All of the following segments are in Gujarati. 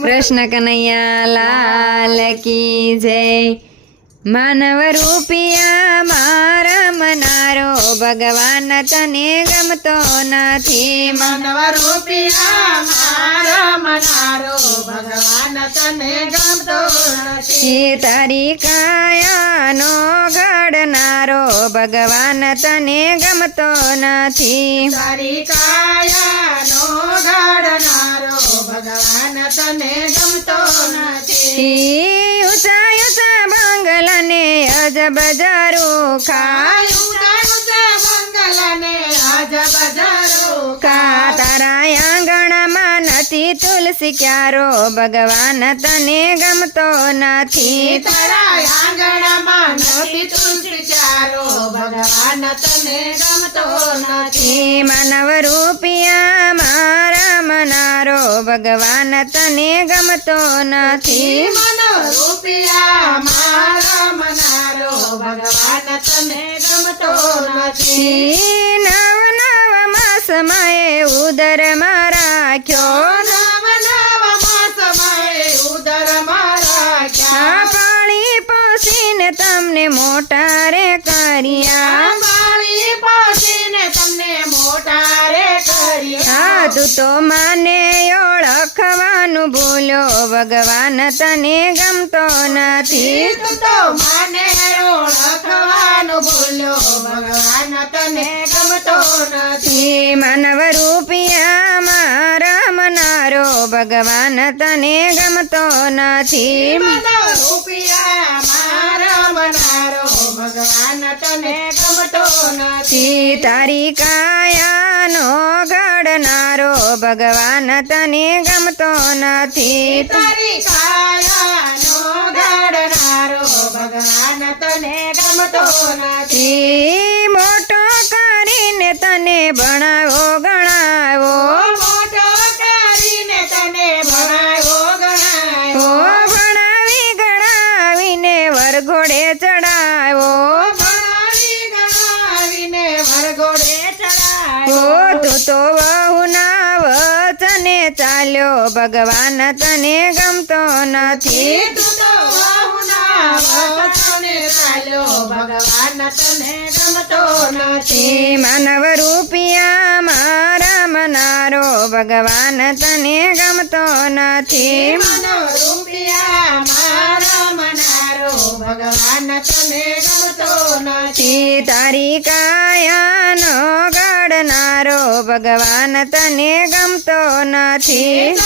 કૃષ્ણ કનૈયા લાલ કી જય. માનવ રૂપિયા મારા મનારો, ભગવાન તને ગમતો નથી. માનવ રૂપિયા તને ગમતો નથી. એ તારી કાયાનો ગાડનારો ભગવાન તને ગમતો નથી. તારી કાયાનો ઘડનારો ભગવાન તને ગમતો નથી. ઊંચા ઊંચા બંગલાને અજબ જારું ખાય ઊંચા ઊંચા બંગલાને કા તારા આંગણામાં નથી તુલસી ક્યારો ભગવાન તને ગમતો નથી. તારા આંગણામાં નથી તુલસી ચારો ભગવાન તને ગમતો નથી. માનવ રૂપિયા મારા મનારો ભગવાન તને ગમતો નથી. માનવ રૂપિયા મારા મનારો ભગવાન તને ગમતો નથી. નવ નવ માસ માસમાં ઉદર ઉદરમાં રાખ્યો. તમને મોટા રે કર્યા. મારી પાસીને તમને મોટા રે કર્યા. તું તો માને ઓળખવાનું ભૂલો ભગવાન તને ગમતો નથી. તું તો મને ઓળખવાનું ભૂલ્યો ભગવાન તને ગમતો નથી. માનવ રૂપિયા મારા મનારો ભગવાન તને ગમતો નથી. મનો તને ગમતો નથી. તારી કાયાનો ઘડનારો ભગવાન તને ગમતો નથી. તારી કાયાનો ઘડનારો ભગવાન તને ગમતો નથી. ચાલ્યો ભગવાન તને ગમતો નથી. માનવ રૂપિયા મારા મનારો ભગવાન તને ગમતો નથી. મનો રૂપિયા મારા મનારો ભગવાન તને ગમતો નથી. તારી કાયાનો ભગવાન તને ગમતો નથી.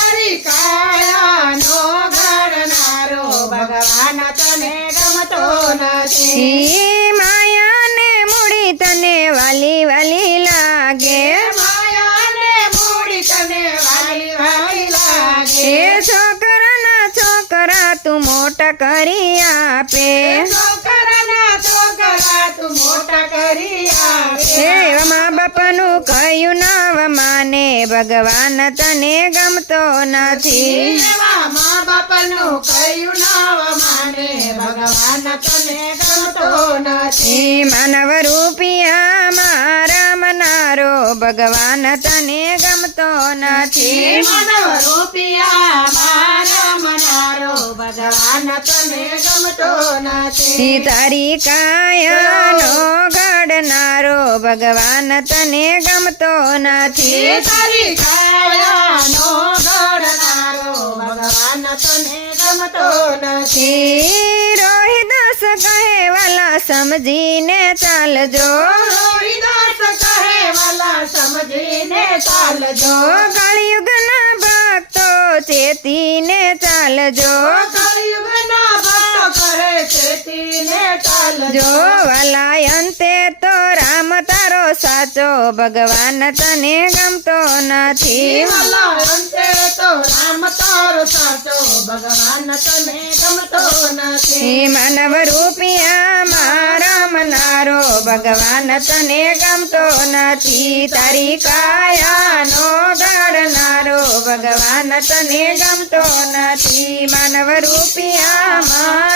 ભગવાન તને ગમતો નથી. ઈ માયાને મૂડી તને વાલી વાલી લાગે. માયાને મૂડી તને વાલી વાલી લાગે. એ છોકરાના છોકરા તું મોટા કરી આપે. છોકરાના છોકરા તું મોટા કરી એ બાપાનું કયું નામ માને? ભગવાન તને ગમતો નથી. મા બાપનું કયું નાવ માને? ભગવાન તને ગમતો નથી. માનવ રૂપિયા મારા મનારો ભગવાન તને ગમતો નથી. માનવ રૂપિયા મારા મનારો ભગવાન તને ગમતો નથી. તારી કાયાનો ઘડનારો ભગવાન તને ગમતો નથી. તારી કાયાનો ઘડનારો ભગવાન તને ગમતો નથી. રોહિદાસ કહે વાલા સમજીને ચાલજો. રોહિદાસ કહેવાલા સમજીને ચાલજો. કળિયુગના ભક્તો ચેતીને ચાલજો. કળિયુગના ભક્તો કહે ચેતીને ચાલજો. વાલા અંતે સાચો ભગવાન તને ગમતો નથી. અંતે તો રામ તારો સાચો ભગવાન તને ગમતો નથી. માનવ રૂપિયા મારા મનારો ભગવાન તને ગમતો નથી. તારી કાયાનો ઘડનારો ભગવાન તને ગમતો નથી. માનવ રૂપિયા મારા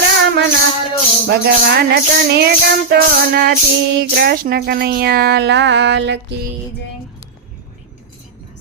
ભગવાન તને ગમતો નથી. કૃષ્ણ કનૈયા લાલ કી જય.